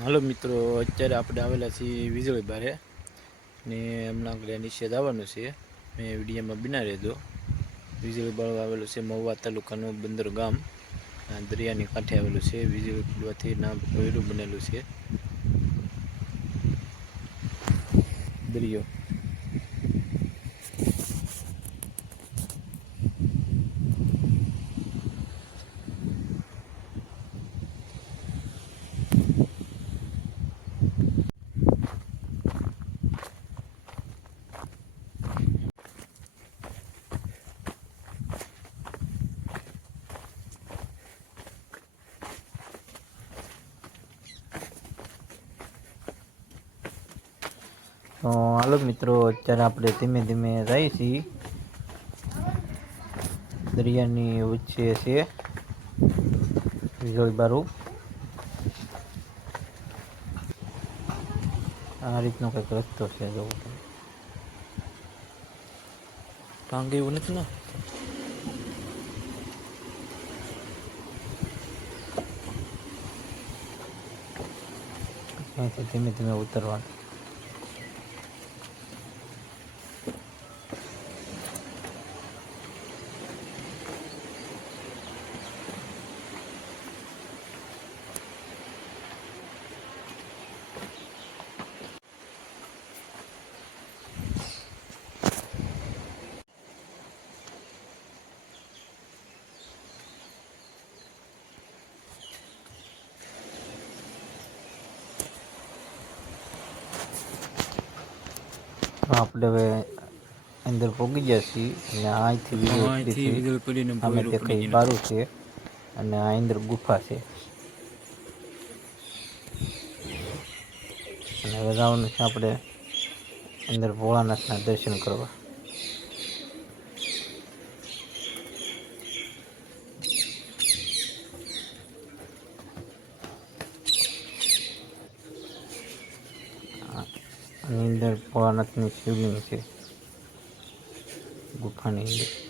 હાલો મિત્રો, અત્યારે આપણે આવેલા છીએ વીજળી બારે ને હમણાં આગળ નિષેધ આવવાનું છે. મેં વિડીયામાં બિના રહેતો વીજળી બાળ આવેલું છે મહુવા તાલુકાનું બંદર ગામ. દરિયાની કાંઠે આવેલું છે. વીજળી પડવાથી નામ કોયરું બનેલું છે. દરિયો. તો હાલો મિત્રો અત્યારે આપણે ધીમે ધીમે જઈએ છીએ. દરિયાની વચ્ચે છે. વીજળી બારું. આ રીતનો કંઈક રસ્તો છે જવું કે એવું નથી ને? અહીંથી ધીમે ધીમે ઉતરવાનું. આપણે હવે અંદર ગયા છીએ. અને અહીંથી તે પડી કઈ ગયું. બારું છે. અને આ અંદર ગુફા છે. અને હવે જવાનું છે આપણે અંદર ભોળાનાથના દર્શન કરવા. આની અંદર ભોળાનાથની શિવલિંગ છે. ગુફાની અંદર.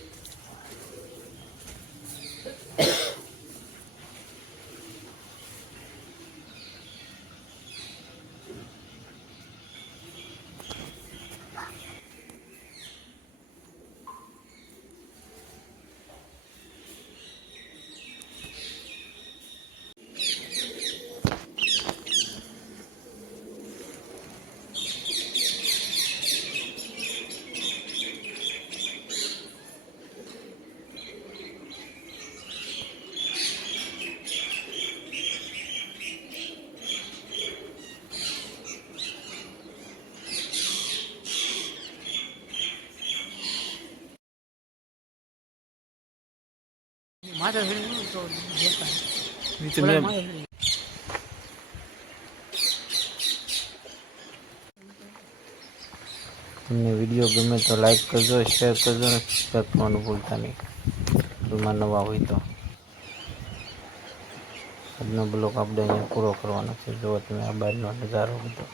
તો નીચે. તમને વીડિયો ગમે તો લાઈક કરજો શેર કરજો અને સબસ્ક્રાઈબ કરવાનું ભૂલતા નહીં. નવા હોય તો. આજનો બ્લોક આપણે અહીંયા પૂરો કરવાનો છે. જો તમે આ બહારનો નજારો બધો